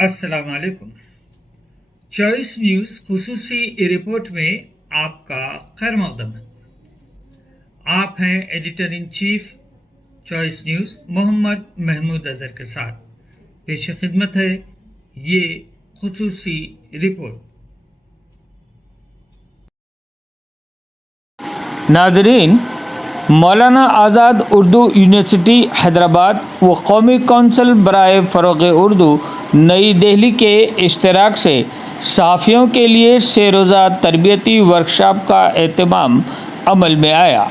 अस्सलाम वालेकुम। Choice news खुसूसी report में आपका खैर मकदम है। आप हैं editor in chief Choice News Mohammad Mahmood Azhar के साथ। पेश खिदमत है ये खुसूसी रिपोर्ट। नाजरीन, मौलाना आज़ाद उर्दू यूनिवर्सिटी हैदराबाद व कौमी कौंसिल बराए फ़रोग़ उर्दू नई दिल्ली के इश्तराक से सहाफ़ियों के लिए से-रोज़ा तरबियती वर्कशॉप का एहतमाम अमल में आया,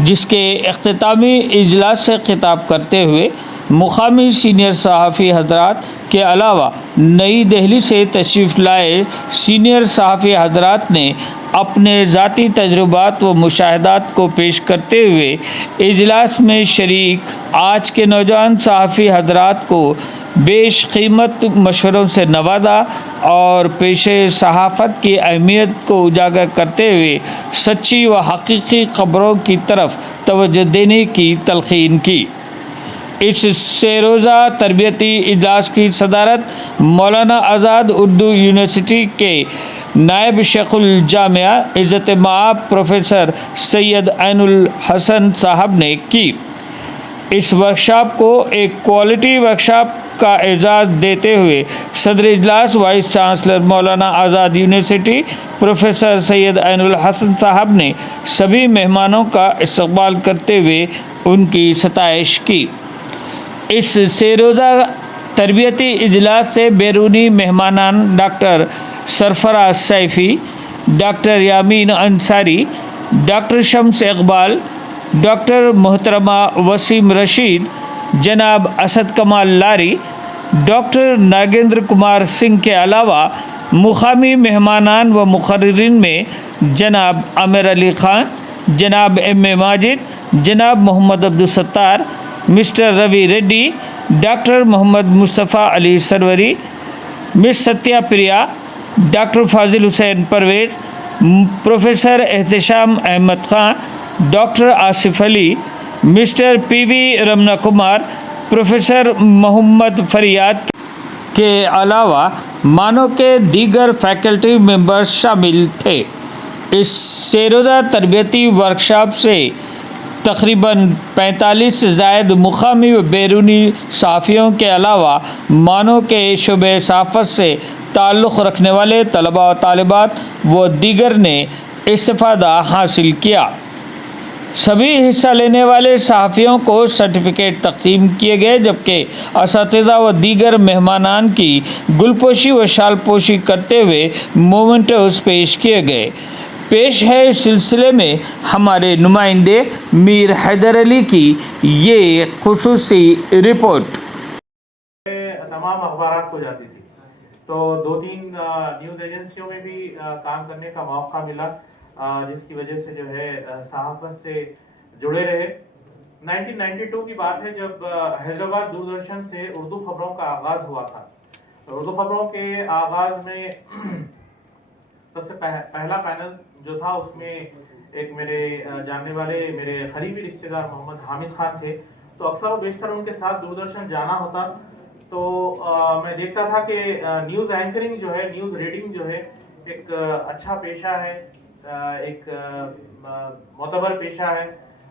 जिसके इख्तितामी इजलास से खिताब करते हुए मुकामी सीनियर सहाफ़ी हज़रात के अलावा नई दिल्ली से तशरीफ़ लाए सीनियर सहाफ़ी हज़रात ने अपने ज़ाती तजुर्बात व मुशाहदात को पेश करते हुए इजलास में शरीक आज के नौजवान सहाफ़ी हज़रात को बेश कीमत मशवरों से नवाजा और पेशे सहाफ़त की अहमियत को उजागर करते हुए सच्ची व हकीकी ख़बरों की तरफ तवज्जो देने की तलक़ीन की। इस से-रोज़ा तरबियती इजलास की सदारत मौलाना आज़ाद उर्दू यूनिवर्सिटी के नायब शेखुल जामिया इज़्ज़त मआब प्रोफेसर सैयद ऐनुल हसन साहब ने की। इस वर्कशॉप को एक क्वालिटी वर्कशॉप का एजाज़ देते हुए सदर इजलास वाइस चांसलर मौलाना आज़ाद यूनिवर्सिटी प्रोफेसर सैयद ऐनुल हसन साहब ने सभी मेहमानों का इस्तकबाल करते हुए उनकी सताइश की। इस से-रोज़ा तरबियती इजलास से बैरूनी मेहमानान डॉक्टर सरफराज सैफ़ी, डॉक्टर यामीन अंसारी, डॉक्टर शम्स इकबाल, डॉक्टर मोहतरमा वसीम रशीद, जनाब असद कमाल लारी, डॉक्टर नागेंद्र कुमार सिंह के अलावा मुकामी मेहमानान व मुक़र्रिरीन में जनाब आमिर अली ख़ान, जनाब एम.ए. माजिद, जनाब Mohammad Abdul Sattar, mister Ravi Reddy, doctor Mohammad Mustafa Ali Sarwari, miss Satya Priya, doctor Fazil Hussain Parvez, professor Ehtesham Ahmed Khan, doctor Asif Ali, mister P V. Ramana Kumar, professor Mohammad Faryad के अलावा मानों के दीगर फैकल्टी मेंबर्स शामिल थे। इस से-रोज़ा तरबियती वर्कशॉप से तकरीबन 45 से ज़ायद मुकामी व बैरूनी सहाफ़ियों के अलावा मानों के शोबे सहाफ़त से ताल्लुक़ रखने वाले तलबा व तालिबात व दीगर ने इस्तिफ़ादा हासिल किया। सभी हिस्सा लेने वाले सहाफ़ियों को सर्टिफ़िकेट तक़सीम किए गए, जबकि असातिज़ा व दीगर मेहमानान की गुलपोशी व शालपोशी करते हुए मोमेंटोस पेश किए गए। पेश है इस सिलसिले में हमारे नुमाइंदे मीर हैदर अली की ये खुसूसी रिपोर्ट। तमाम अखबारात को जाती थी, तो 2-3 न्यूज़ एजेंसियों में भी काम करने का मौका मिला, जिसकी वजह से जो है सहाफ़त से जुड़े रहे। 1992 की बात है, जब हैदराबाद दूरदर्शन से उर्दू खबरों का आगाज़ हुआ था। उर्दू खबरों के आगाज़ में सबसे पहला पैनल जो था, उसमें एक मेरे जानने वाले मेरे करीबी रिश्तेदार मोहम्मद हामिद खान थे। तो अक्सर व बेशतर उनके साथ दूरदर्शन जाना होता, तो मैं देखता था कि न्यूज़ एंकरिंग जो है, न्यूज़ रीडिंग जो है, एक अच्छा पेशा है, एक मोतबर पेशा है।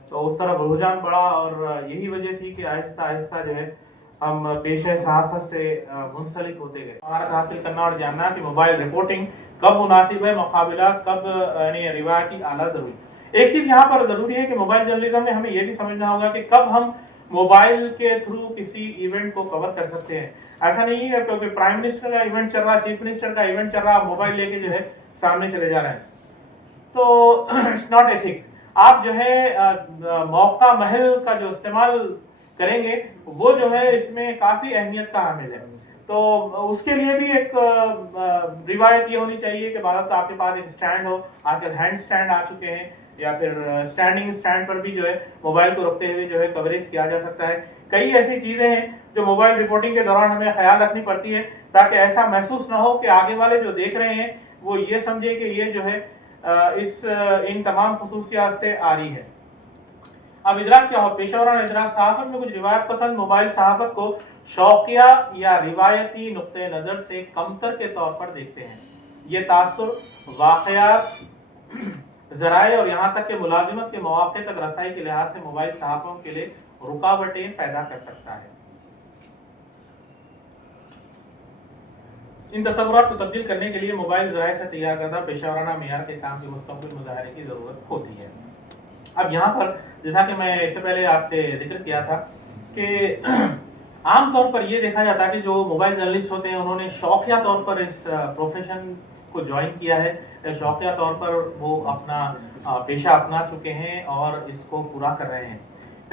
तो उस तरफ रुझान बढ़ा और यही वजह थी कि आहिस्ता आहिस्ता जो है हम पेशे सहाफ़त से मुंसलिक होते गए। महारत हासिल करना और जानना कि मोबाइल रिपोर्टिंग कब मुनासिब है, मुकाबला कब रिवायती आला ज़रूरी। एक चीज़ यहाँ पर ज़रूरी है कि मोबाइल जर्नलिज्म में हमें यह भी समझना होगा कि कब हम मोबाइल के थ्रू किसी इवेंट को कवर कर सकते हैं। ऐसा नहीं है क्योंकि प्राइम मिनिस्टर का इवेंट चल रहा, चीफ मिनिस्टर का इवेंट चल रहा, आप मोबाइल लेके जो है सामने चले जा रहे हैं, तो इट्स नॉट एथिक्स। आप जो है मौका महल का जो इस्तेमाल करेंगे, वो जो है इसमें काफ़ी अहमियत का हामिल है। तो उसके लिए भी एक रिवायत ये होनी चाहिए कि भारत आपके पास एक स्टैंड हो। आजकल हैंड स्टैंड आ चुके हैं, या फिर स्टैंडिंग स्टैंड पर भी जो है मोबाइल को रखते हुए जो है कवरेज किया जा सकता है। कई ऐसी चीज़ें हैं जो मोबाइल रिपोर्टिंग के दौरान हमें ख्याल रखनी पड़ती है, ताकि ऐसा महसूस ना हो कि आगे वाले जो देख रहे हैं वो ये समझे कि ये जो है इन तमाम खसूसियात से आ रही है। अब इदराक क्या हो, पेशा वराना इदराक सहाफत में कुछ रिवायत पसंद मोबाइल सहाफत को शौकिया या रिवायती नुक्ते नज़र से कमतर के तौर पर देखते हैं। ये तासुर वाक़यात, ज़राए और यहाँ तक कि मुलाजिमत के मौक़े तक रसाई के लिहाज से मोबाइल सहाफ़ों के लिए रुकावटें पैदा कर सकता है। इन तसव्वुरात को तब्दील करने के लिए मोबाइल ज़राए से तैयार करदा पेशा वराना मेयार के काम के मुस्तक़बिल मुज़ाहरे की ज़रूरत होती है। अब यहाँ पर जैसा कि मैं इससे पहले आपसे जिक्र किया था कि आम तौर पर ये देखा जाता है कि जो मोबाइल जर्नलिस्ट होते हैं उन्होंने शौकिया तौर पर इस प्रोफेशन को ज्वाइन किया है, शौकिया तौर पर वो अपना पेशा अपना चुके हैं और इसको पूरा कर रहे हैं।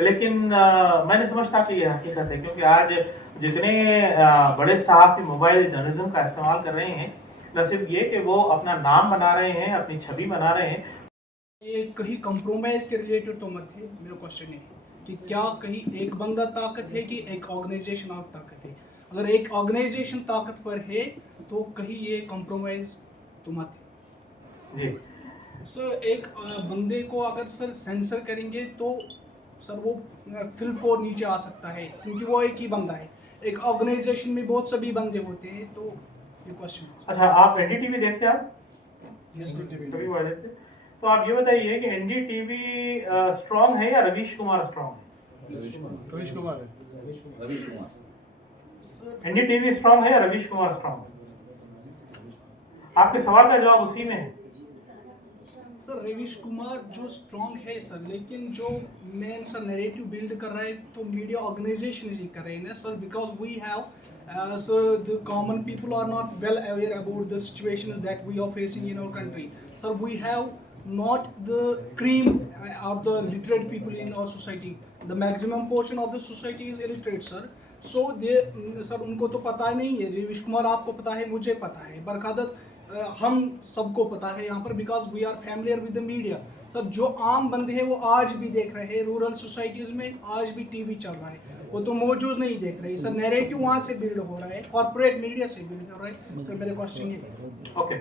लेकिन मैं नहीं समझता कि ये हकीकत है, क्योंकि आज जितने बड़े सहाफ़ी मोबाइल जर्नलिज्म का इस्तेमाल कर रहे हैं, न सिर्फ ये कि वो अपना नाम बना रहे हैं, अपनी छवि बना रहे हैं, ये कहीं कंप्रोमाइज़ के रिलेटेड तो मत है। मेरा क्वेश्चन है कि क्या कहीं एक बंदा ताकत है कि एक ऑर्गेनाइजेशन ऑफ ताकत है? अगर एक ऑर्गेनाइजेशन ताकतवर है तो कहीं ये कंप्रोमाइज़ तो मत है। जी सर, एक बंदे को अगर सर सेंसर करेंगे तो सर वो फिल फोर नीचे आ सकता है, क्योंकि वो एक ही बंदा है। एक ऑर्गेनाइजेशन में बहुत सभी बंदे होते हैं, तो ये क्वेश्चन है। अच्छा, आप एनडीटीवी देखते हैं? आप यस सर, कभी वो देखते हैं? तो आप ये बताइए कि एनडीटीवी स्ट्रांग है या रवीश कुमार स्ट्रांग है? रवीश कुमार है सर। एनडीटीवी स्ट्रांग है या रवीश कुमार स्ट्रांग है? आपके सवाल का जवाब उसी में है। सर, रवीश कुमार जो स्ट्रॉन्ग है सर, लेकिन जो मेन सर नैरेटिव बिल्ड कर रहा है तो मीडिया ऑर्गेनाइजेशन ही कर रहे हैं ना sir, because we have sir the common people are not well aware about the situations that we are facing in our country sir. We have not the cream of the literate people in our society. The maximum portion of the society is illiterate sir. So they sir, उनको तो पता ही नहीं है। रवीश कुमार आपको पता है, मुझे पता है, बरक़ादत हम सबको पता है यहाँ पर, because we are familiar with the media sir. जो आम बंदे हैं वो आज भी देख रहे हैं, रूरल सोसाइटीज़ में आज भी टीवी चल रहा है, वो तो मौजूद नहीं देख रहे सर। नैरेटिव वहाँ से बिल्ड हो रहा है, कॉर्पोरेट मीडिया से बिल्ड हो रहा है सर। मेरे क्वेश्चन ये ओके,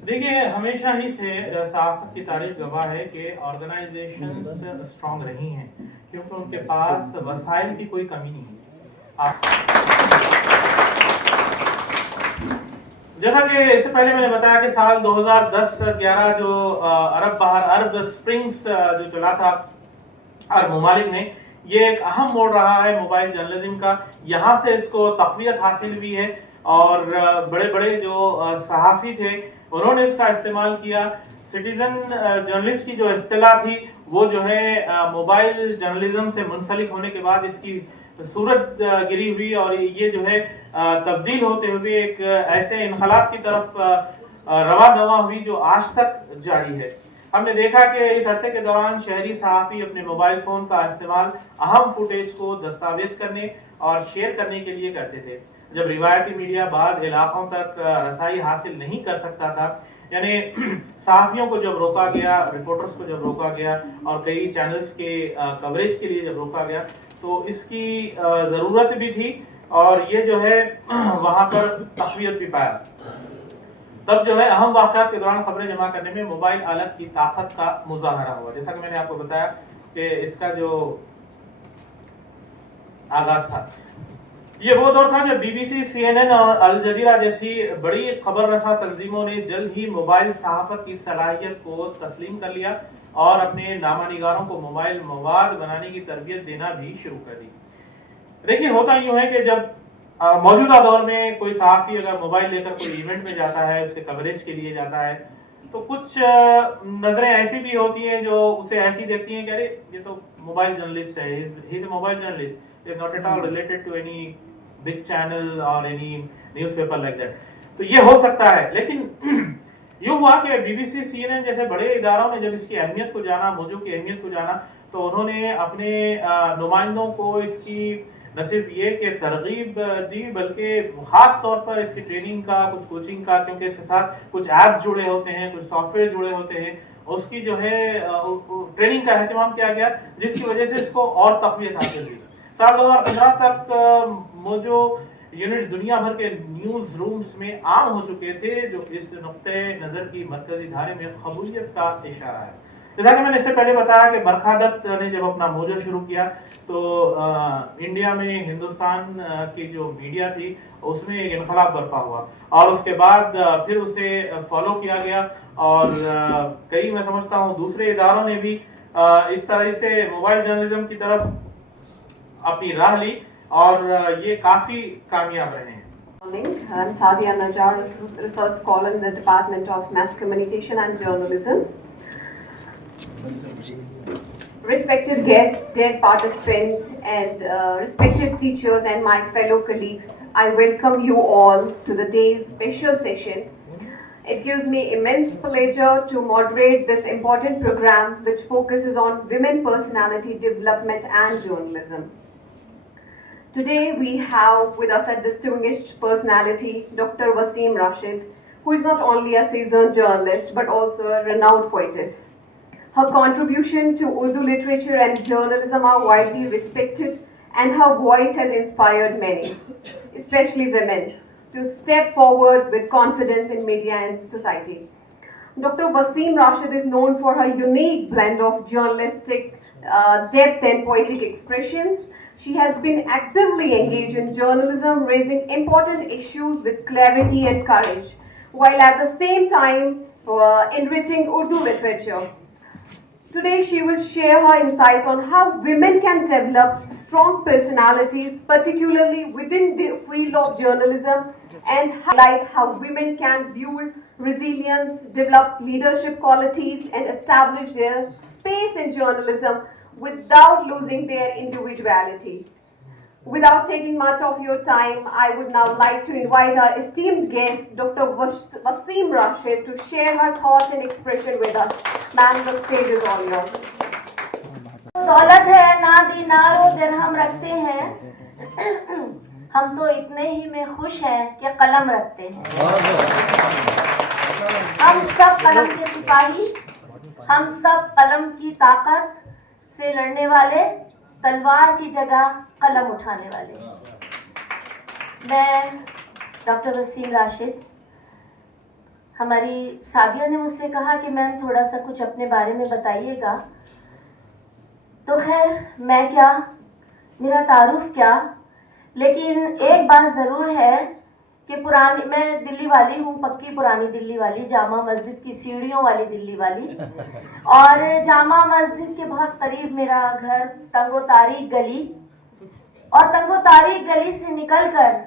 देखिए, हमेशा ही से सहाफ़त की तारीख गवाह है कि ऑर्गेनाइजेशंस स्ट्रांग रही हैं, क्योंकि उनके पास वसाइल की कोई कमी नहीं है। जैसा कि इससे पहले मैंने बताया कि साल 2010-11 जो अरब स्प्रिंग्स जो चला था अरब ममालिक में, ये एक अहम मोड़ रहा है मोबाइल जर्नलिज्म का। यहाँ से इसको तक़वियत हासिल भी है और बड़े बड़े जो सहाफ़ी थे उन्होंने इसका इस्तेमाल किया। सिटीजन जर्नलिस्ट की जो इस्तिलाह थी वो जो है मोबाइल जर्नलिज्म से मुंसलिक होने के बाद इसकी सूरत गिरी हुई और ये जो है तब्दील होते हुए एक ऐसे इनकलाब की तरफ रवा दवा हुई जो आज तक जारी है। हमने देखा कि इस अरसे के दौरान शहरी सहाफ़ी अपने मोबाइल फ़ोन का इस्तेमाल अहम फुटेज को दस्तावेज करने और शेयर करने के लिए करते थे। जब रिवायती मीडिया बाद इलाकों तक रसाई हासिल नहीं कर सकता था, यानी सहाफ़ियों को जब रोका गया, रिपोर्टर्स को जब रोका गया और कई चैनल्स के कवरेज के लिए जब रोका गया, तो इसकी ज़रूरत भी थी और ये जो है वहाँ पर तक़वियत भी पाया। तब जो है अहम वाक़यात के दौरान खबरें जमा करने में मोबाइल आलत की ताकत का मुज़ाहरा हुआ। जैसा कि मैंने आपको बताया कि इसका जो आगाज़ था, ये वो दौर था जब BBC, CNN और अल जज़ीरा जैसी बड़ी खबर रसा तंजीमों ने जल्द ही मोबाइल सहाफ़त की सलाहियत को तस्लीम कर लिया और अपने नामानिगारों को मोबाइल मवाद बनाने की तरबियत देना भी शुरू कर दी। देखिए, होता यूँ है कि जब मौजूदा दौर में कोई सहाफ़ी अगर मोबाइल लेकर कोई इवेंट में जाता है, उसके कवरेज के लिए जाता है, तो कुछ नज़रें ऐसी भी होती हैं जो उसे ऐसी देखती हैं कि अरे ये तो मोबाइल जर्नलिस्ट है, he is a mobile journalist, is not at all related to any big channel और एनी न्यूज़पेपर लाइक दैट। तो ये हो सकता है, लेकिन यूँ हुआ कि BBC, CNN जैसे बड़े इदारों में जब इसकी अहमियत को जाना, मौजू की अहमियत को जाना, तो उन्होंने अपने नुमाइंदों को इसकी न सिर्फ ये कि तरगीब दी, बल्कि ख़ास तौर पर इसकी ट्रेनिंग का, कुछ कोचिंग का, क्योंकि इसके साथ कुछ ऐप्स जुड़े होते हैं, कुछ सॉफ्टवेयर जुड़े होते हैं, उसकी जो है ट्रेनिंग का अहतमाम किया गया, जिसकी वजह से इसको और तक़वियत हासिल हुई। साल 2015 तक मौजू यूनिट्स दुनिया भर के न्यूज़ रूम्स में आम हो चुके थे, जो इस नुक्ते नज़र की मरकज़ी धारे में कबूलियत का इशारा है। जैसा कि मैंने इससे पहले बताया कि बरखा दत्त ने जब अपना मोजो शुरू किया तो इंडिया में हिंदुस्तान की जो मीडिया थी उसमें एक इनकलाब बर्पा हुआ और उसके बाद फिर उसे फॉलो किया गया और कई मैं समझता हूँ दूसरे इदारों ने भी इस तरह से मोबाइल जर्नलिज्म की तरफ अपनी राह ली और ये काफ़ी कामयाब रहे हैं. Morning. I'm Sadia Najjar, research scholar in the Department of Mass Communication and Journalism. Respected guests, dear participants, and respected teachers and my fellow colleagues, I welcome you all to the day's special session. It gives me immense pleasure to moderate this important program which focuses on women personality development and journalism. Today we have with us a distinguished personality, Dr. Waseem Rashid, who is not only a seasoned journalist but also a renowned poetess. Her contribution to Urdu literature and journalism are widely respected and her voice has inspired many, especially women, to step forward with confidence in media and society. Dr. Waseem Rashid is known for her unique blend of journalistic depth and poetic expressions. She has been actively engaged in journalism, raising important issues with clarity and courage, while at the same time enriching Urdu literature. Today she will share her insights on how women can develop strong personalities, particularly within the field of journalism, and highlight how women can build resilience, develop leadership qualities, and establish their space in journalism without losing their individuality. Without taking much of your time, I would now like to invite our esteemed guest, Dr. Waseem Rashid, to share her thoughts and expression with us. Ma'am, the stage is all yours. दौलत है ना दीनारो दिरहम रखते हैं, हम तो इतने ही में खुश हैं कि कलम रखते हैं. हम सब कलम के सिपाही, हम सब कलम की ताकत से लड़ने वाले, तलवार की जगह कलम उठाने वाले. मैं डॉक्टर वसीम राशिद, हमारी सादिया ने मुझसे कहा कि मैम थोड़ा सा कुछ अपने बारे में बताइएगा. तो खैर मैं क्या, मेरा तारुफ क्या, लेकिन एक बात ज़रूर है कि मैं दिल्ली वाली हूँ, पक्की पुरानी दिल्ली वाली, जामा मस्जिद की सीढ़ियों वाली दिल्ली वाली. और जामा मस्जिद के बहुत करीब मेरा घर, तंगो तारीख गली. और तंगो तारीख गली से निकलकर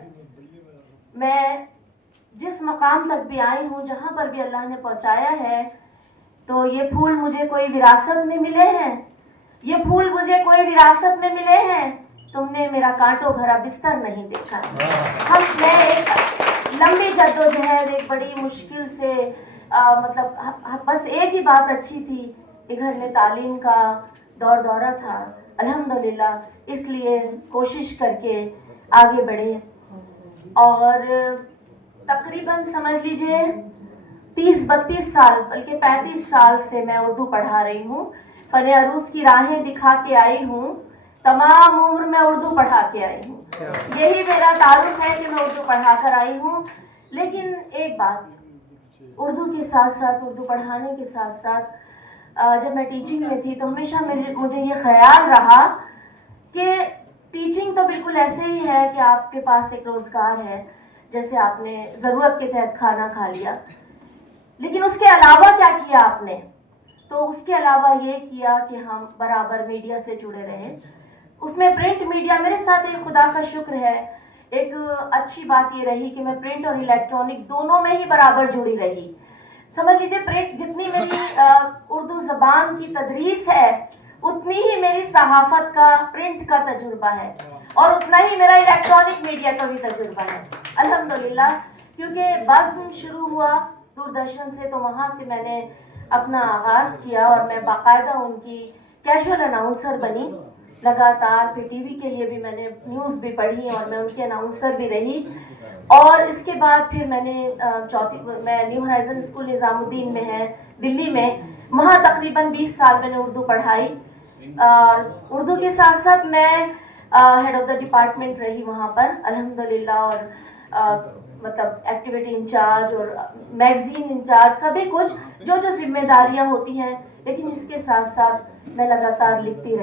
मैं जिस मकाम तक भी आई हूँ, जहाँ पर भी अल्लाह ने पहुँचाया है, तो ये फूल मुझे कोई विरासत में मिले हैं, ये फूल मुझे कोई विरासत में मिले हैं. तुमने मेरा कांटों भरा बिस्तर नहीं देखा. मैं एक लंबी जद्दोजहद, एक बड़ी मुश्किल से मतलब बस एक ही बात अच्छी थी कि घर में तालीम का दौरा था, अल्हम्दुलिल्लाह, इसलिए कोशिश करके आगे बढ़े. और तकरीबन समझ लीजिए 30-32 साल बल्कि 35 साल से मैं उर्दू पढ़ा रही हूँ. फने अरूज की राहें दिखा के आई हूँ, तमाम उम्र में उर्दू पढ़ा के आई हूँ. यही मेरा तारुफ है कि मैं उर्दू पढ़ा कर आई हूँ. लेकिन एक बात, उर्दू के साथ साथ, उर्दू पढ़ाने के साथ साथ जब मैं टीचिंग में थी तो हमेशा मुझे ये ख्याल रहा कि टीचिंग तो बिल्कुल ऐसे ही है कि आपके पास एक रोज़गार है, जैसे आपने ज़रूरत के तहत खाना खा लिया, लेकिन उसके अलावा क्या किया आपने? तो उसके अलावा ये किया कि हम बराबर मीडिया से जुड़े रहें. उसमें प्रिंट मीडिया, मेरे साथ एक खुदा का शुक्र है, एक अच्छी बात ये रही कि मैं प्रिंट और इलेक्ट्रॉनिक दोनों में ही बराबर जुड़ी रही. समझ लीजिए प्रिंट जितनी मेरी उर्दू ज़बान की तदरीस है, उतनी ही मेरी सहाफ़त का, प्रिंट का तजुर्बा है, और उतना ही मेरा इलेक्ट्रॉनिक मीडिया का भी तजुर्बा है, अल्हम्दुलिल्लाह. क्योंकि बज़्म शुरू हुआ दूरदर्शन से, तो वहाँ से मैंने अपना आगाज़ किया और मैं बाकायदा उनकी कैजुअल अनाउंसर बनी लगातार. फिर टीवी के लिए भी मैंने न्यूज़ भी पढ़ी और मैं उनकी अनाउंसर भी रही. और इसके बाद फिर मैं न्यू होराइज़न स्कूल निज़ामुद्दीन में है दिल्ली में, वहाँ तकरीबन 20 साल मैंने उर्दू पढ़ाई. और उर्दू के साथ साथ मैं हेड ऑफ़ द डिपार्टमेंट रही वहाँ पर, अल्हम्दुलिल्लाह. और मतलब एक्टिविटी इंचार्ज और मैगज़ीन इंचार्ज, सभी कुछ जो जिम्मेदारियाँ होती हैं लेकिन इसके साथ साथ मैं लगातार लिखती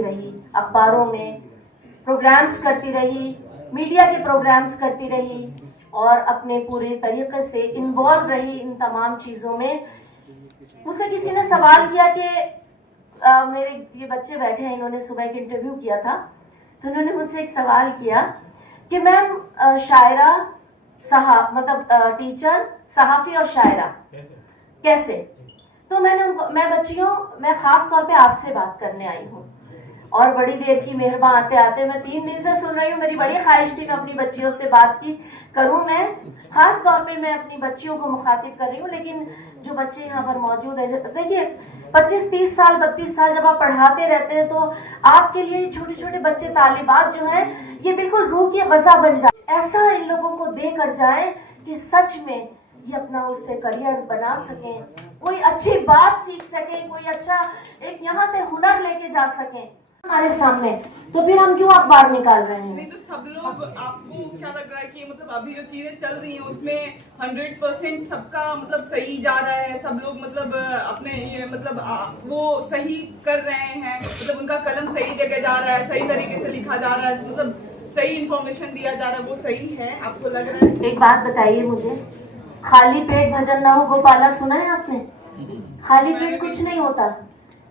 रही, अखबारों में प्रोग्राम्स करती रही, मीडिया के प्रोग्राम्स करती रही और अपने पूरे तरीके से इन्वॉल्व रही इन तमाम चीज़ों में। मुझसे किसी ने सवाल किया कि मेरे ये बच्चे बैठे हैं, इन्होंने सुबह एक इंटरव्यू किया था, तो उन्होंने मुझसे एक सवाल किया कि मैम शायरा टीचर, सहाफ़ी और शायरा कैसे? तो मैं ख़ास तौर पे आपसे बात करने आई हूँ और बड़ी देर की मेहरबान आते आते मैं 3 दिन से सुन रही हूँ। मेरी बड़ी ख्वाहिश थी कि अपनी बच्चियों से बात की करूँ। मैं ख़ास तौर पे मैं अपनी बच्चियों को मुखातिब कर रही हूँ, लेकिन जो बच्चे यहाँ पर मौजूद हैं, देखिए 25-30 साल 32 साल जब आप पढ़ाते रहते हैं तो आपके लिए छोटे छोटे बच्चे तालिबात जो हैं ये बिल्कुल रूह की ग़ज़ा बन जाए। ऐसा इन लोगों को दे कर जाए कि सच में ये अपना उससे करियर बना सकें, कोई अच्छी बात सीख सकें, कोई अच्छा एक यहाँ से हुनर लेके जा सकें हमारे सामने। तो फिर हम क्यों अखबार निकाल रहे हैं? नहीं तो सब लोग, आपको क्या लग रहा है कि मतलब अभी जो चीजें चल रही हैं उसमें 100% सबका मतलब सही जा रहा है, सब लोग मतलब अपने ये मतलब वो सही कर रहे हैं, मतलब उनका कलम सही जगह जा रहा है, सही तरीके से लिखा जा रहा है, मतलब सही इंफॉर्मेशन दिया जा रहा है, वो सही है? आपको लग रहा है? एक बात बताइए मुझे, खाली पेट भजन ना हो गोपाला सुना है आपने? खाली पेट कुछ नहीं होता।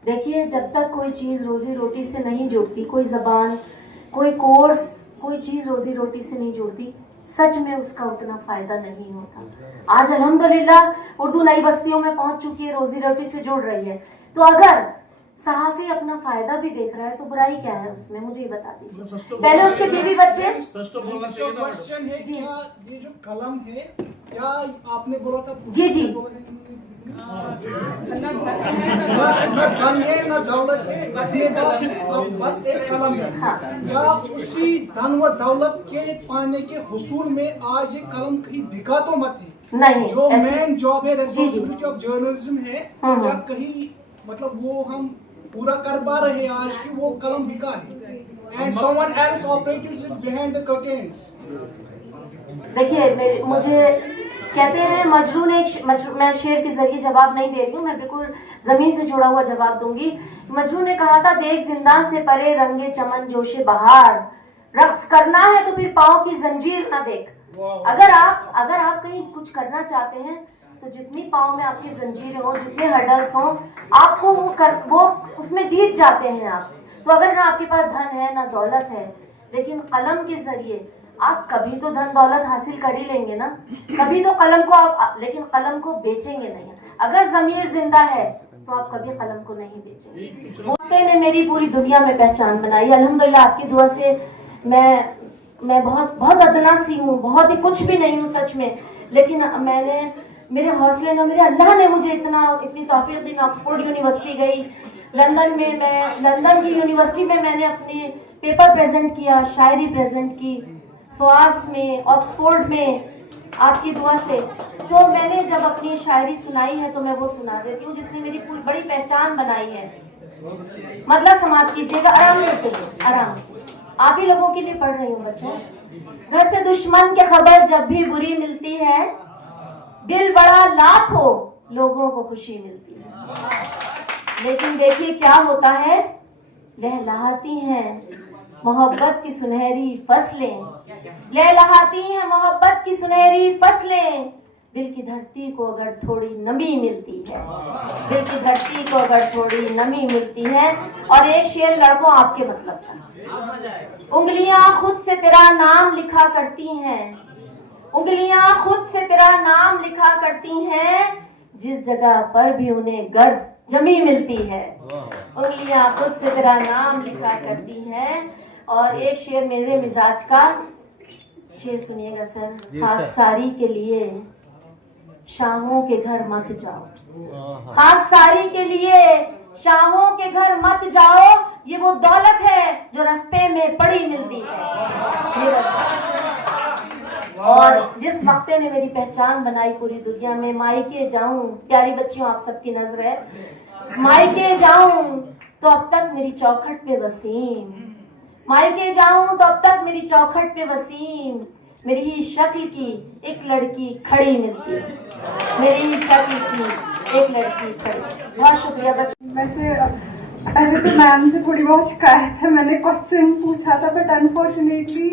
देखिए जब तक कोई चीज़ रोजी रोटी से नहीं जुड़ती, कोई ज़बान, कोई कोर्स, कोई चीज़ रोजी रोटी से नहीं जुड़ती, सच में उसका उतना फ़ायदा नहीं होता। आज अल्हम्दुलिल्लाह उर्दू नई बस्तियों में पहुंच चुकी है, रोजी रोटी से जुड़ रही है। तो अगर सहाफ़ी अपना फ़ायदा भी देख रहा है तो बुराई क्या है उसमें, मुझे बता दीजिए। पहले उसके बीवी बच्चे। क्वेश्चन है क्या ये जो कलम है, क्या आपने बोला था? जी जी। न धन है न दौलत है, अपने पास बस एक कलम है। क्या उसी धन व दौलत के पाने के हुसूल में आज एक कलम कहीं बिका तो मत है? नहीं, जो मेन जॉब है, रेस्पॉन्सिबिलिटी ऑफ जर्नलिज्म है, क्या कहीं मतलब वो हम पूरा कर पा रहे हैं आज की वो कलम बिका है? And someone else operates behind the curtains. देखिए मुझे कहते हैं मजरू ने मैं शेर के जरिए जवाब नहीं दे रही हूँ, मैं बिल्कुल जमीन से जुड़ा हुआ जवाब दूंगी। मजरू ने कहा था, देख जिंदा से परे रंगे चमन जोशे बहार, रक्स करना है तो फिर पाँव की जंजीर ना देख। अगर आप कहीं कुछ करना चाहते हैं तो जितनी पाँव में आपकी जंजीरें हो, जितने हर्डल्स हों, आपको वो उसमें जीत जाते हैं आप। तो अगर ना आपके पास धन है ना दौलत है, लेकिन कलम के जरिए आप कभी तो धन दौलत हासिल कर ही लेंगे ना, कभी तो कलम को आप, लेकिन कलम को बेचेंगे नहीं। अगर ज़मीर जिंदा है तो आप कभी कलम को नहीं बेचेंगे। मोते ने मेरी पूरी दुनिया में पहचान बनाई, अल्हम्दुलिल्लाह आपकी दुआ से मैं बहुत अदना सी हूँ, बहुत ही कुछ भी नहीं हूँ सच में, लेकिन मेरे हौसले ने, मेरे अल्लाह ने मुझे इतनी तौफीक दी। मैं ऑक्सफोर्ड यूनिवर्सिटी गई, लंदन की यूनिवर्सिटी में मैंने अपने पेपर प्रेजेंट किया, शायरी प्रेजेंट की, स्वास में, ऑक्सफोर्ड में, आपकी दुआ से। तो मैंने जब अपनी शायरी सुनाई है तो मैं वो सुना देती हूँ जिसने मेरी पूरी बड़ी पहचान बनाई है। मतलब समाप्त कीजिएगा, आराम से सुनिए, आराम से। आप ही लोगों के लिए पढ़ रही हूँ बच्चों। घर से दुश्मन की खबर जब भी बुरी मिलती है, दिल बड़ा लाखों लोगों को खुशी मिलती है, लेकिन देखिए क्या होता है, लहलहाती हैं मोहब्बत की सुनहरी फसलें, लहलहाती हैं मोहब्बत की सुनहरी फसलें, दिल की धरती को अगर थोड़ी नमी मिलती है, दिल की धरती को अगर थोड़ी नमी मिलती है। और एक शेर लड़कों आपके मतलब था, उंगलियां खुद से तेरा नाम लिखा करती हैं, उंगलियां खुद से तेरा नाम लिखा करती हैं, जिस जगह पर भी उन्हें गर्द जमी मिलती है, उंगलियां खुद से तेरा नाम लिखा करती हैं। और एक शेर मेरे मिजाज का, शेर सुनिएगा सर। खाकसारी के लिए शाहों के घर मत जाओ, खाकसारी के लिए शाहों के घर मत जाओ, ये वो दौलत है जो रास्ते में पड़ी मिलती है। और जिस वक्ते ने मेरी पहचान बनाई पूरी दुनिया में, मायके जाऊं, प्यारी बच्चियों आप सबकी नजर है, मायके जाऊं तो अब तक मेरी चौखट पे वसीम, मायके जाऊं तो अब तक मेरी चौखट पे वसीम, मेरी शक्ल की एक लड़की खड़ी मिलती है, मेरी शक्ल की एक लड़की खड़ी। बहुत शुक्रिया बच्चों। वैसे पहले तो मैम से थोड़ी बहुत शिकायत है, मैंने क्वेश्चन पूछा था बट अनफॉर्चुनेटली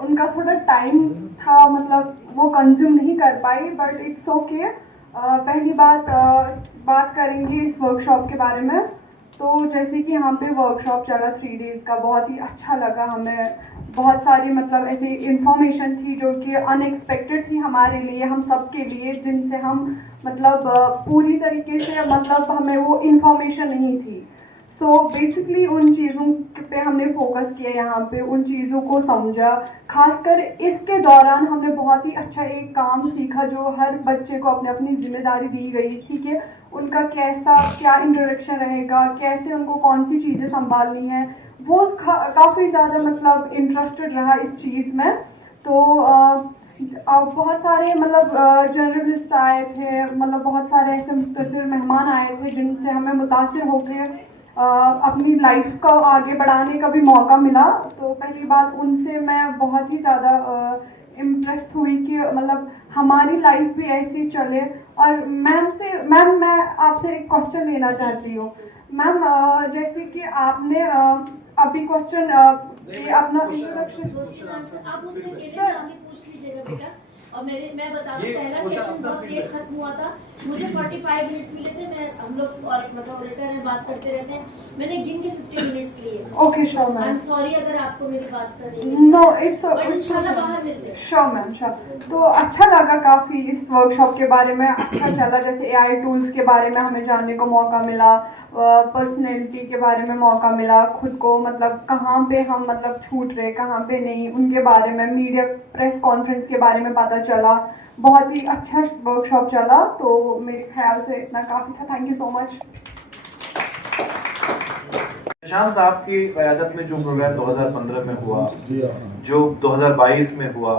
उनका थोड़ा टाइम था, मतलब वो कंज्यूम नहीं कर पाई, बट इट्स ओके। पहली बात करेंगे इस वर्कशॉप के बारे में। तो जैसे कि यहाँ पे वर्कशॉप चला 3 डेज़ का, बहुत ही अच्छा लगा हमें। बहुत सारी मतलब ऐसे इंफॉर्मेशन थी जो कि अनएक्सपेक्टेड थी हमारे लिए, हम सब के लिए, जिनसे हम मतलब पूरी तरीके से मतलब हमें वो इंफॉर्मेशन नहीं थी। सो बेसिकली उन चीज़ों पे हमने फोकस किया, यहाँ पे उन चीज़ों को समझा। खासकर इसके दौरान हमने बहुत ही अच्छा एक काम सीखा जो हर बच्चे को अपनी अपनी जिम्मेदारी दी गई थी कि उनका क्या इंट्रोडक्शन रहेगा, कैसे उनको कौन सी चीज़ें संभालनी है। वो काफ़ी ज़्यादा मतलब इंटरेस्टेड रहा इस चीज़ में। तो बहुत सारे मतलब जर्नलिस्ट आए थे, मतलब बहुत सारे ऐसे मुख्तलिफ मेहमान आए थे जिनसे हमें मुतासिर होकर अपनी लाइफ को आगे बढ़ाने का भी मौका मिला। तो पहली बात उनसे मैं बहुत ही ज़्यादा इम्प्रेस हुई कि मतलब हमारी लाइफ भी ऐसी चले। और मैम मैं आपसे एक क्वेश्चन लेना चाहती हूँ। मैम जैसे कि आपने अभी क्वेश्चन अपना इंट्रोडक्शन आप मुझसे अकेले में आके पूछ लीजिएगा बेटा। और मैं बता दूं, पहला सेशन बहुत लेट खत्म हुआ था, मुझे 45 मिनट्स मिले थे। हम लोग और मतलब ऑडिटर में बात करते रहते हैं, मैंने गिन के 15 मिनट्स लिए। Okay sure ma'am. I am sorry अगर आपको मेरी बात करनी नो इट्स इंशाल्लाह बाहर मिलते हैं। Sure ma'am sure. तो अच्छा लगा काफ़ी इस वर्कशॉप के बारे में, अच्छा चला। जैसे AI टूल्स के बारे में हमें जानने को मौका मिला, पर्सनैलिटी के बारे में मौका मिला, खुद को मतलब कहाँ पे हम मतलब छूट रहे कहाँ पे नहीं, उनके बारे में, मीडिया प्रेस कॉन्फ्रेंस के बारे में पता चला। बहुत ही अच्छा वर्कशॉप चला। तो मेरे ख्याल से इतना काफ़ी था। Thank you so much. निशान साहब की क़यादत में जो प्रोग्राम 2015 में हुआ, जो 2022 में हुआ,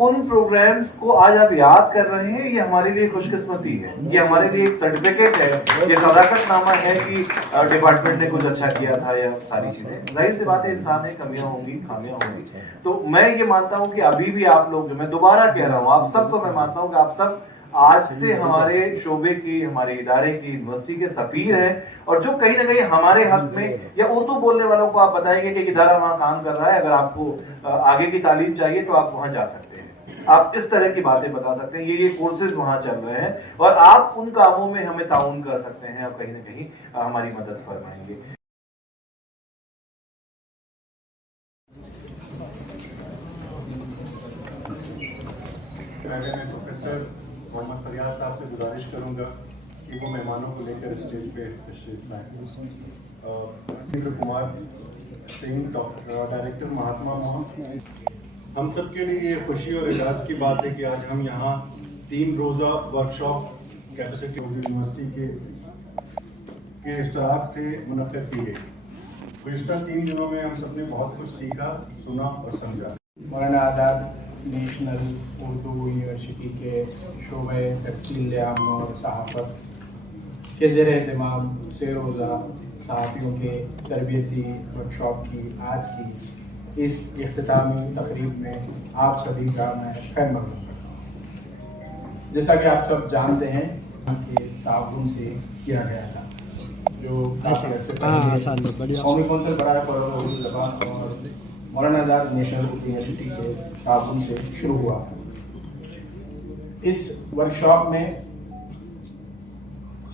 उन प्रोग्राम्स को आज आप याद कर रहे हैं, ये हमारे लिए खुशकिस्मती है। ये हमारे लिए एक सर्टिफिकेट है, ये सदाकतनामा है कि डिपार्टमेंट ने कुछ अच्छा किया था। या सारी चीजें जाहिर सी बात है, इंसान है, कमियां होंगी, खामियां होंगी। तो मैं ये मानता हूँ कि अभी भी आप लोग, जो मैं दोबारा कह रहा हूँ, आप सबको मैं मानता हूँ कि आप सब आज से हमारे शोबे की, हमारे इदारे की, यूनिवर्सिटी के सफीर हैं। और जो कहीं ना कहीं हमारे हक में, या उर्दू बोलने वालों को आप बताएंगे कि इदारा वहाँ काम कर रहा है, अगर आपको आगे की तालीम चाहिए तो आप वहाँ जा सकते हैं, आप इस तरह की बातें बता सकते हैं, ये कोर्सेज वहाँ चल रहे हैं, और आप उन कामों में हमें ताउन कर सकते हैं, आप कहीं ना कहीं हमारी मदद फरमाएंगे। मैं प्रोफेसर मोहम्मद फरियाद साहब से गुजारिश करूंगा कि वो मेहमानों को लेकर स्टेज पे तशरीफ लाएं। इंद्र कुमार सिंह, डायरेक्टर महात्मा मोहन। हम सब के लिए ये खुशी और एजाज़ की बात है कि आज हम यहाँ 3 रोज़ा वर्कशॉप कैपेसिटी यूनिवर्सिटी के इश्तराक से मुनक़्क़िद की गई। गुज़िश्ता 3 दिनों में हम सब ने बहुत कुछ सीखा, सुना और समझा। मौलाना आज़ाद नेशनल उर्दू यूनिवर्सिटी के शोबे तफसील आम और सहाफ़त के ज़ेर एहतमाम से रोज़ा सहाफ़ियों के तरबियती वर्कशॉप की आज की इस इख्तितामी तकरीब में आप सभी का मैं खैर मक़दम करता हूँ। जैसा कि आप सब जानते हैं के ताउन से किया गया था, जो काफ़ी अर्से पहले कौमी कौंसिल बराए फ़रोग़ उर्दू ज़बान और मौलाना आज़ाद नेशनल उर्दू यूनिवर्सिटी के ताउन से शुरू हुआ। इस वर्कशॉप में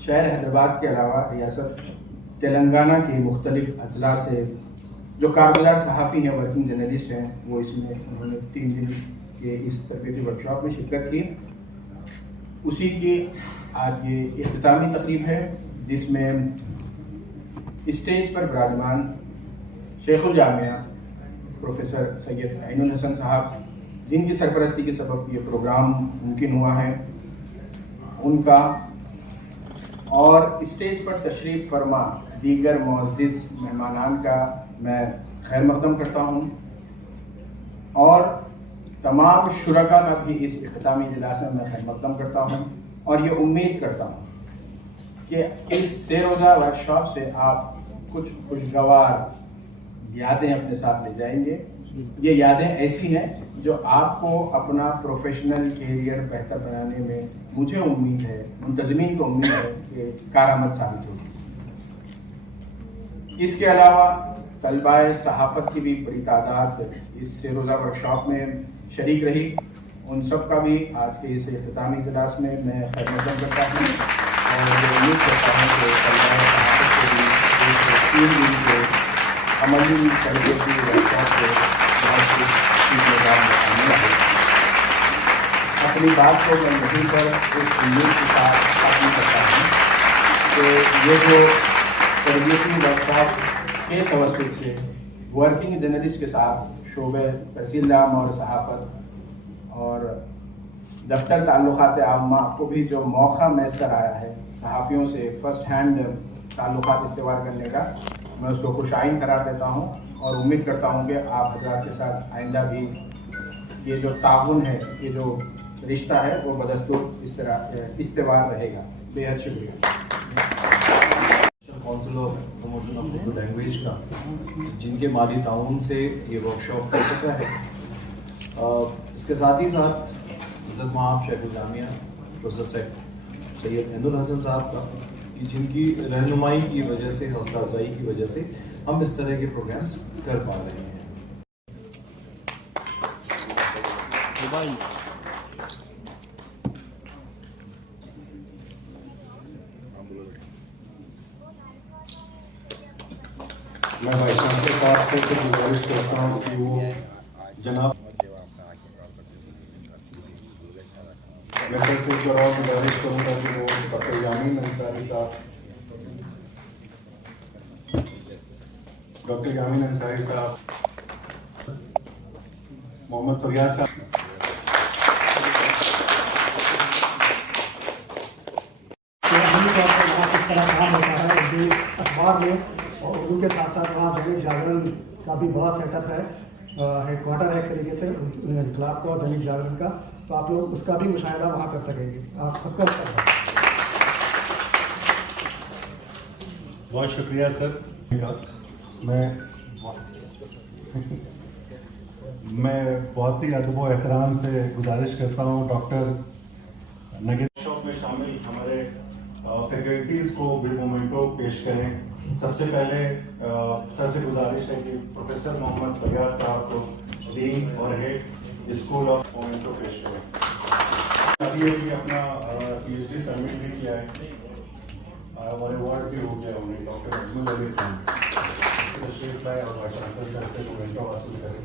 शहर हैदराबाद के अलावा रियासत तेलंगाना के मुख्तलिफ अजला से जो कारगुज़ार सहाफ़ी हैं, वर्किंग जर्नलिस्ट हैं, वो इसमें उन्होंने 3 दिन के इस तरबियती वर्कशॉप में शिरकत की। उसी की आज ये इख्तितामी तकरीब है, जिसमें स्टेज पर विराजमान शेखुल जामिया प्रोफेसर सैयद ऐनुल हसन साहब, जिनकी सरपरस्ती के सबब ये प्रोग्राम मुमकिन हुआ है, उनका, और स्टेज पर तशरीफ़ फरमा दीगर मुअज़्ज़िज़ मेहमानान का मैं खैर मक़दम करता हूँ, और तमाम शुरका का भी इस इख्तितामी इजलास में मैं खैर मक़दम करता हूँ। और ये उम्मीद करता हूँ कि इस से रोज़ा वर्कशॉप से आप कुछ खुशगवार यादें अपने साथ ले जाएंगे ये यादें ऐसी हैं जो आपको अपना प्रोफेशनल कैरियर बेहतर बनाने में मुझे उम्मीद है, मुंतज़मीन को उम्मीद है कि कारआमद साबित होगी। इसके अलावा तलबाए सहाफ़त की भी बड़ी तादाद इस रोज़ा वर्कशॉप में शरीक रही। उन सब का भी आज के इस इख्तितामी इजलास में मैं खैर मक़दम करता हूँ और उम्मीद करता हूँ कि तलबाए सहाफ़त के भी इस 3 दिन के अमली तरबीती वर्कशॉप से बहुत कुछ सीखने का मौका मिला है। अपनी बात को मैं यहीं पर इस उम्मीद के साथ खत्म करता हूँ कि ये जो तरबीती वर्कशॉप के तवस्सुत से वर्किंग जर्नलिस्ट के साथ शोबे तहसील आम और सहाफ़त और दफ्तर ताल्लुकात आम्मा को भी जो मौका मैसर आया है सहाफ़ियों से फ़र्स्ट हैंड ताल्लुकात इस्तेवाल करने का, मैं उसको खुशाइन करार देता हूँ और उम्मीद करता हूँ कि आप हज़रात के साथ आइंदा भी ये जो ताउन है, ये जो रिश्ता है वो बदस्तूर इस तरह इस्तेवाल रहेगा। बेहद शुक्रिया। Council of promotion of Urdu language का जिनके माली ताउन से ये वर्कशॉप कर सका है। इसके साथ ही साथ इज़्ज़त माब शेख जामिया प्रोफेसर सैयद हिंदुल हसन साहब का जिनकी रहनुमाई की वजह से, हौसला अफजाई की वजह से हम इस तरह के प्रोग्राम्स कर पा रहे हैं। मैं वाइस चांसलर साहब से गुजारिश करता हूँ कि वो जनाब मैं सर से गुजारिश करूँगा कि वो डॉक्टर यामीन अंसारी साहब मोहम्मद फरियाद साहब किस तरह काम होता है उर्दू अखबार में, और उर्दू के साथ साथ वहाँ दैनिक जागरण का भी बड़ा सेटअप है, हेडक्वार्टर है एक तरीके से इनकलाब का और दैनिक जागरण का, तो आप लोग उसका भी मुशाहिदा वहाँ कर सकेंगे। आप सबका बहुत शुक्रिया सर। मैं बहुत ही अदब व एहतराम से गुजारिश करता हूँ डॉक्टर नगीन शॉप में शामिल हमारे फैकल्टीज़ को बिल मोमेंटो पेश करें। सबसे पहले सर से गुजारिश है कि प्रोफेसर मोहम्मद फरियाद साहब को डीन और हेड स्कूल ऑफ मोमेंटो पेश करें। अभी अभी अपना PhD सबमिट भी किया है और अवार्ड भी हो गया उन्हें, डॉक्टर अजमल अली खान तशरीफ लाए और वाइस चांसलर सर से मोमेंटो हासिल करें।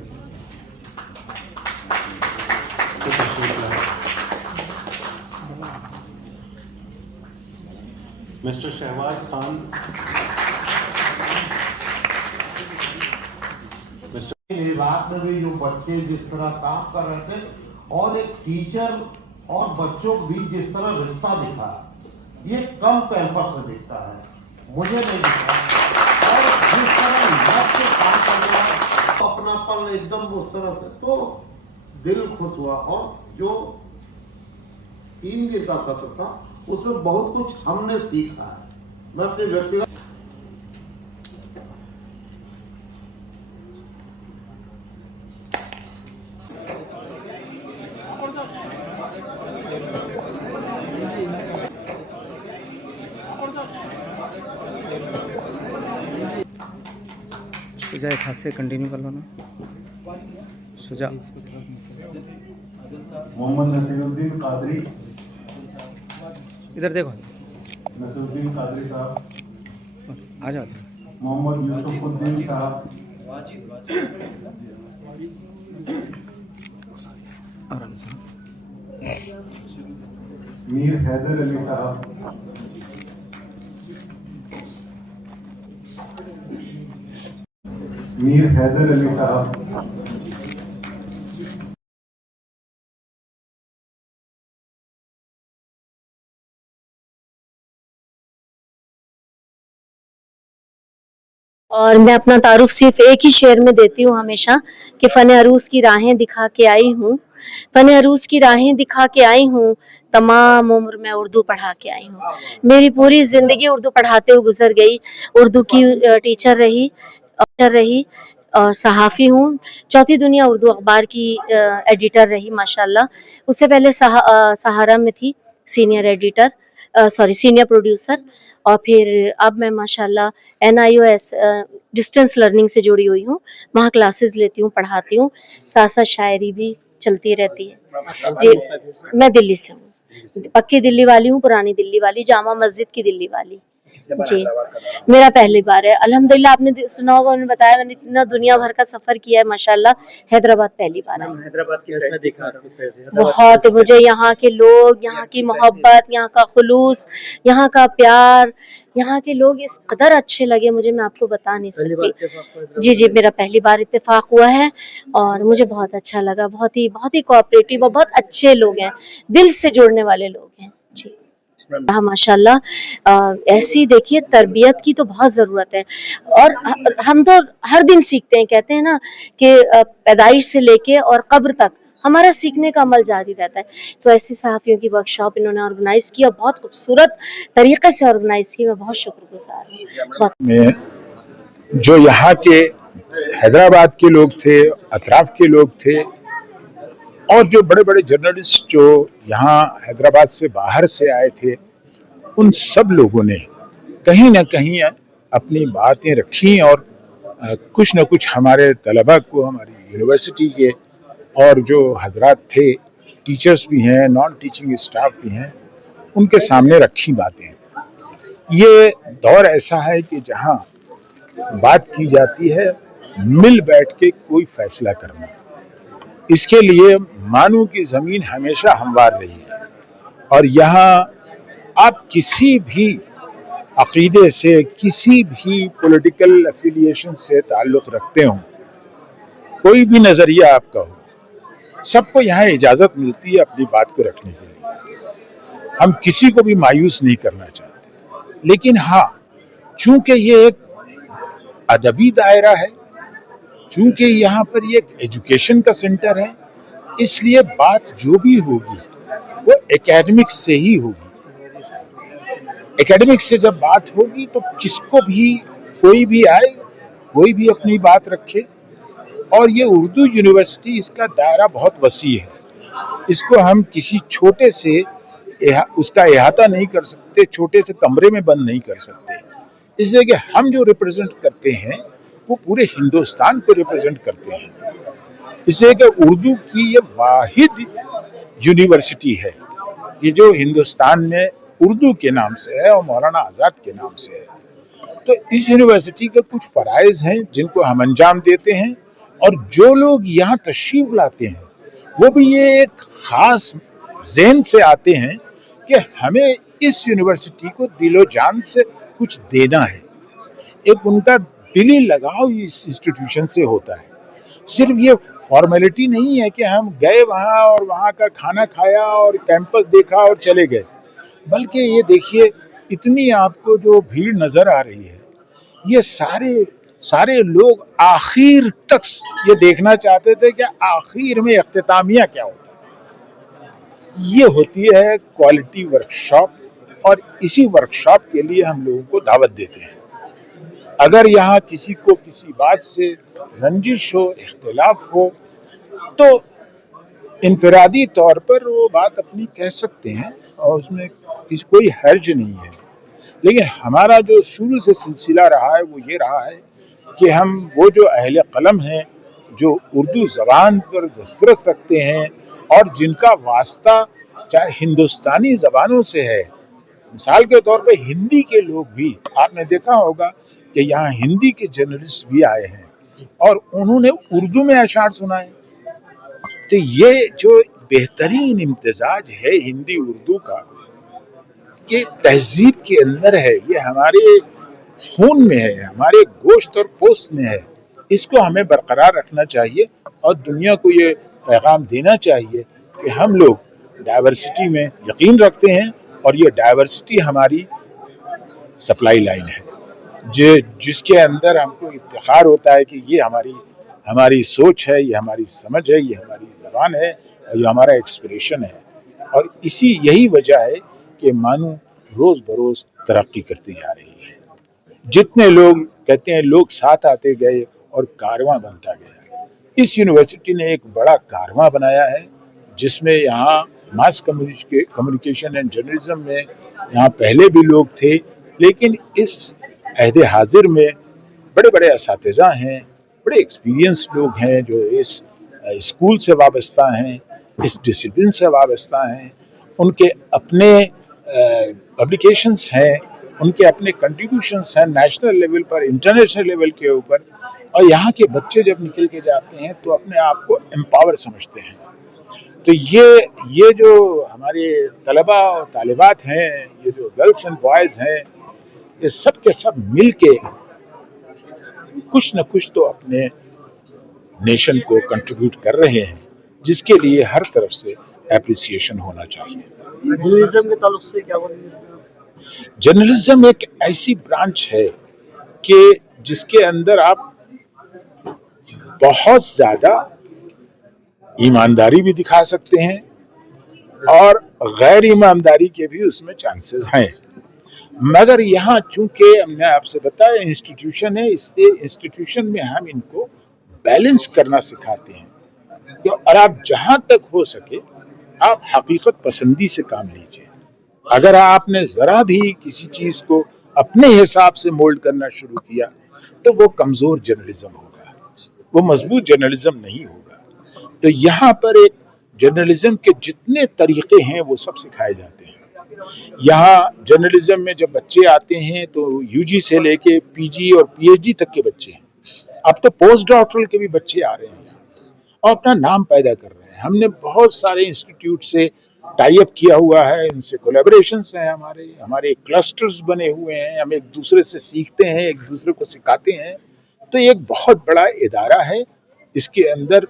मिस्टर शहबाज खान, रात में भी जो बच्चे जिस तरह काम कर रहे थे और एक टीचर और बच्चों के बीच जिस तरह रिश्ता दिखा, ये कम कैंपस में दिखता है, मुझे नहीं दिखा। और जिस तरह लग से काम कर रहा है अपनापन एकदम उस तरह से, तो दिल खुश हुआ। और जो 3 दिन का सत्र था उसमें बहुत कुछ हमने सीखा है। मैं अपने व्यक्तिगत सुजा एक हाथ से कंटिन्यू कर लो ना। सुजा मोहम्मद नसीरुद्दीन कादरी, इधर देखो, नसीरुद्दीन कादरी साहब, आ जाओ। मोहम्मद यूसुफुद्दीन साहब, आराम से। मीर हैदर अली साहब, मीर हैदर अली साहब, और मैं अपना तारुफ सिर्फ एक ही शेर में देती हूँ हमेशा कि फ़न अरूज़ की राहें दिखा के आई हूँ, फ़न अरूज़ की राहें दिखा के आई हूँ, तमाम उम्र मैं उर्दू पढ़ा के आई हूँ। मेरी पूरी ज़िंदगी उर्दू पढ़ाते हुए गुजर गई, उर्दू की टीचर रही और सहाफ़ी हूँ। चौथी दुनिया उर्दू अखबार की एडिटर रही माशाल्लाह। उससे पहले सहारा में थी सीनियर एडिटर, सीनियर प्रोड्यूसर, और फिर अब मैं माशाल्लाह NIOS डिस्टेंस लर्निंग से जुड़ी हुई हूँ। वहाँ क्लासेस लेती हूँ, पढ़ाती हूँ, साथ साथ शायरी भी चलती रहती है जी। मैं दिल्ली से हूँ, पक्की दिल्ली वाली हूँ, पुरानी दिल्ली वाली, जामा मस्जिद की दिल्ली वाली जी। मेरा पहली बार है अल्हम्दुलिल्लाह। आपने सुना होगा, उन्होंने बताया, मैंने इतना दुनिया भर का सफर किया है माशाल्लाह। हैदराबाद पहली बार है। हैदराबाद कैसा देखा? बहुत, मुझे यहाँ के लोग, यहाँ की मोहब्बत, यहाँ का खुलूस, यहाँ का प्यार, यहाँ के लोग इस कदर अच्छे लगे मुझे, मैं आपको बता नहीं सकती जी। मेरा पहली बार इत्तेफाक हुआ है और मुझे बहुत अच्छा लगा। बहुत ही कोऑपरेटिव और बहुत अच्छे लोग हैं, दिल से जुड़ने वाले लोग हैं जी। हाँ माशाल्लाह। ऐसी देखिए तरबियत की तो बहुत ज़रूरत है, और हम तो हर दिन सीखते हैं। कहते हैं ना कि पैदाइश से लेके और कब्र तक हमारा सीखने का अमल जारी रहता है। तो ऐसी सहाफ़ियों की वर्कशॉप इन्होंने ऑर्गेनाइज़ की और बहुत खूबसूरत तरीके से ऑर्गेनाइज़ की। मैं बहुत शुक्रगुजार हूँ। जो यहाँ के हैदराबाद के लोग थे, अतराफ के लोग थे, और जो बड़े बड़े जर्नलिस्ट जो यहाँ हैदराबाद से बाहर से आए थे, उन सब लोगों ने कहीं ना कहीं अपनी बातें रखी और कुछ न कुछ हमारे तलबा को, हमारी यूनिवर्सिटी के और जो हजरात थे, टीचर्स भी हैं, नॉन टीचिंग स्टाफ भी हैं, उनके सामने रखी बातें। ये दौर ऐसा है कि जहाँ बात की जाती है मिल बैठ के कोई फैसला करना। इसके लिए मानू की ज़मीन हमेशा हमवार रही है, और यहाँ आप किसी भी अकीदे से, किसी भी पॉलिटिकल एफिलिएशन से ताल्लुक़ रखते हो, कोई भी नज़रिया आपका हो, सबको यहाँ इजाज़त मिलती है अपनी बात को रखने के लिए। हम किसी को भी मायूस नहीं करना चाहते, लेकिन हाँ, चूंकि ये एक अदबी दायरा है, चूंकि यहाँ पर ये एजुकेशन का सेंटर है, इसलिए बात जो भी होगी वो एकेडमिक्स से ही होगी। एकेडमिक्स से जब बात होगी तो किसको भी, कोई भी आए, कोई भी अपनी बात रखे। और ये उर्दू यूनिवर्सिटी, इसका दायरा बहुत वसी है, इसको हम किसी छोटे से उसका इहाता नहीं कर सकते, छोटे से कमरे में बंद नहीं कर सकते। इसलिए कि हम जो रिप्रेजेंट करते हैं वो पूरे हिंदुस्तान को रिप्रेजेंट करते हैं। इसलिए कि उर्दू की ये वाहिद यूनिवर्सिटी है, ये जो हिंदुस्तान में उर्दू के नाम से है और मौलाना आज़ाद के नाम से है। तो इस यूनिवर्सिटी के कुछ फ़राइज़ हैं जिनको हम अंजाम देते हैं, और जो लोग यहाँ तशरीफ़ लाते हैं वो भी ये एक ख़ास ज़हन से आते हैं कि हमें इस यूनिवर्सिटी को दिलो जान से कुछ देना है। एक उनका दिली लगाव इस इंस्टीट्यूशन से होता है। सिर्फ ये फॉर्मेलिटी नहीं है कि हम गए वहाँ और वहाँ का खाना खाया और कैंपस देखा और चले गए, बल्कि ये देखिए इतनी आपको जो भीड़ नज़र आ रही है, ये सारे लोग आखिर तक ये देखना चाहते थे कि आखिर में इख्तितामिया क्या होता है। ये होती है क्वालिटी वर्कशॉप, और इसी वर्कशॉप के लिए हम लोगों को दावत देते हैं। अगर यहाँ किसी को किसी बात से रंजिश हो, इख्तिलाफ हो, तो इनफरादी तौर पर वो बात अपनी कह सकते हैं और उसमें कोई हर्ज नहीं है। लेकिन हमारा जो शुरू से सिलसिला रहा है वो ये रहा है कि हम वो जो अहले कलम हैं, जो उर्दू ज़बान पर दस्तरस रखते हैं और जिनका वास्ता चाहे हिंदुस्तानी ज़बानों से है, मिसाल के तौर पे हिंदी के लोग भी, आपने देखा होगा कि यहाँ हिंदी के जर्नलिस्ट भी आए हैं और उन्होंने उर्दू में अशार सुनाए। तो ये जो बेहतरीन इम्तिजाज है हिंदी उर्दू का, ये तहजीब के अंदर है, ये हमारे खून में है, हमारे गोश्त और पोस्ट में है। इसको हमें बरकरार रखना चाहिए और दुनिया को ये पैगाम देना चाहिए कि हम लोग डाइवर्सिटी में यकीन रखते हैं और ये डाइवर्सिटी हमारी सप्लाई लाइन है, जिसके अंदर हमको इफ्तिखार होता है कि ये हमारी सोच है, ये हमारी समझ है, ये हमारी ज़बान है और ये हमारा एक्सप्रेशन है। और यही वजह है कि मानू रोज़ बरोज़ तरक्की करती जा रही है। जितने लोग कहते हैं लोग साथ आते गए और कारवां बनता गया। इस यूनिवर्सिटी ने एक बड़ा कारवां बनाया है, जिसमें यहाँ मास कम्युनिकेशन एंड जर्नलिज्म में यहाँ पहले भी लोग थे, लेकिन इस अहद हाजिर में बड़े बड़े असातिज़ा हैं, बड़े एक्सपीरियंस लोग हैं जो इस स्कूल से वाबस्ता हैं, इस डिसिप्लिन से वाबस्ता हैं, उनके अपने पब्लिकेशंस हैं, उनके अपने कंट्रीब्यूशंस हैं नेशनल लेवल पर, इंटरनेशनल लेवल के ऊपर। और यहाँ के बच्चे जब निकल के जाते हैं तो अपने आप को एम्पावर समझते हैं। तो ये जो हमारे तलबा और तालिबात हैं, ये जो गर्ल्स एंड बॉयज़ हैं, ये सब के सब मिल के कुछ न कुछ तो अपने नेशन को कंट्रीब्यूट कर रहे हैं, जिसके लिए हर तरफ से एप्रिसिएशन होना चाहिए। जर्नलिज्म के ताल्लुक से क्या बोलेंगे? जर्नलिज्म एक ऐसी ब्रांच है कि जिसके अंदर आप बहुत ज्यादा ईमानदारी भी दिखा सकते हैं और गैर ईमानदारी के भी उसमें चांसेस हैं। मगर यहाँ चूंकि हमने आपसे बताया इंस्टीट्यूशन है, इसलिए इंस्टीट्यूशन में हम इनको बैलेंस करना सिखाते हैं। और आप जहाँ तक हो सके आप हकीकत पसंदी से काम लीजिए। अगर आपने जरा भी किसी चीज को अपने हिसाब से मोल्ड करना शुरू किया तो वो कमजोर जर्नलिज्म होगा, वो मजबूत जर्नलिज्म नहीं होगा। तो यहाँ पर एक जर्नलिज्म के जितने तरीके हैं वो सब सिखाए जाते हैं। यहाँ जर्नलिज्म में जब बच्चे आते हैं तो यूजी से लेके पीजी और पीएचडी तक के बच्चे हैं, अब तो पोस्ट डॉक्टरल के भी बच्चे आ रहे हैं और अपना नाम पैदा कर रहे हैं। हमने बहुत सारे इंस्टीट्यूट से टाई अप किया हुआ है, इनसे कोलैबोरेशंस हैं, हमारे क्लस्टर्स बने हुए हैं, हम एक दूसरे से सीखते हैं, एक दूसरे को सिखाते हैं। तो एक बहुत बड़ा इदारा है, इसके अंदर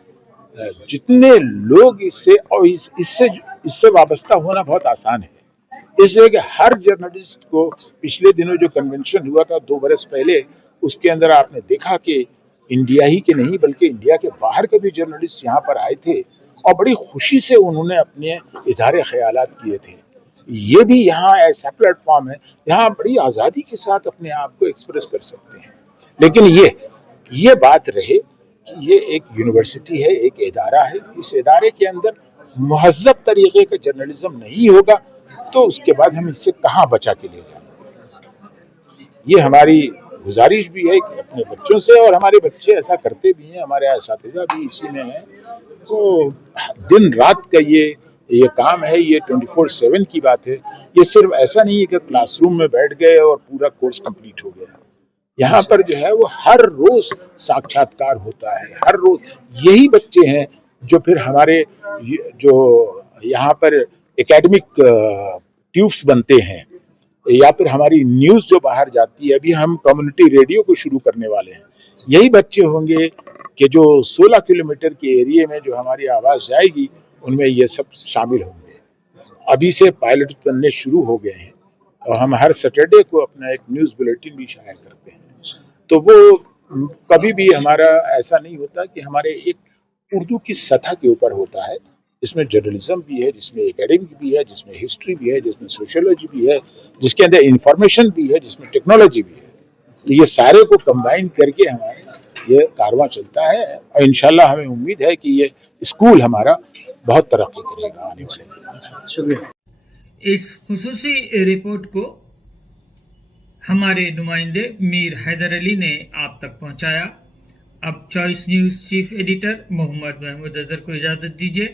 जितने लोग इससे और इससे वाबस्ता होना बहुत आसान है। इसलिए कि हर जर्नलिस्ट को पिछले दिनों जो कन्वेंशन हुआ था 2 बरस पहले, उसके अंदर आपने देखा कि इंडिया ही के नहीं बल्कि इंडिया के बाहर के भी जर्नलिस्ट यहाँ पर आए थे और बड़ी खुशी से उन्होंने अपने इज़हार ख्यालात किए थे। ये भी यहाँ ऐसा प्लेटफॉर्म है, यहाँ बड़ी आज़ादी के साथ अपने आप को एक्सप्रेस कर सकते हैं। लेकिन ये बात रहे कि ये एक यूनिवर्सिटी है, एक इदारा है, इस इदारे के अंदर मुहज़्ज़ब तरीके का जर्नलिज्म नहीं होगा तो उसके बाद हम इससे कहाँ बचा के ले जाएंगे। ये हमारी गुजारिश भी है कि अपने बच्चों से, और हमारे बच्चे ऐसा करते भी हैं, हमारे असातिज़ा भी इसी में हैं। तो दिन रात का ये काम है, ये 24/7 की बात है। ये सिर्फ ऐसा नहीं है कि क्लासरूम में बैठ गए और पूरा कोर्स कंप्लीट हो गया। यहाँ पर जो है वो हर रोज साक्षात्कार होता है, हर रोज यही बच्चे हैं जो फिर हमारे जो यहाँ पर एकेडमिक ट्यूब्स बनते हैं, या फिर हमारी न्यूज़ जो बाहर जाती है, अभी हम कम्युनिटी रेडियो को शुरू करने वाले हैं। यही बच्चे होंगे कि जो 16 किलोमीटर के एरिया में जो हमारी आवाज़ जाएगी उनमें ये सब शामिल होंगे। अभी से पायलट बनने शुरू हो गए हैं और हम हर सैटरडे को अपना एक न्यूज़ बुलेटिन भी शाया करते हैं। तो वो कभी भी हमारा ऐसा नहीं होता कि हमारे एक उर्दू की सतह के ऊपर होता है, जिसमें जर्नलिज्म भी है, जिसमें एकेडमिक भी है, जिसमें हिस्ट्री भी है, जिसमें सोशियोलॉजी भी है, जिसके अंदर इंफॉर्मेशन भी है, जिसमें टेक्नोलॉजी भी है। तो ये सारे को कंबाइन करके हमारे ये कारवां चलता है और इंशाल्लाह हमें उम्मीद है कि ये स्कूल हमारा बहुत तरक्की करेगा आने वाले दिनों में। शुक्रिया। इस खुसूसी रिपोर्ट को हमारे नुमाइंदे मीर हैदर अली ने आप तक पहुंचाया। अब Choice News chief editor Mohammad Mahmood Azhar को इजाज़त दीजिए।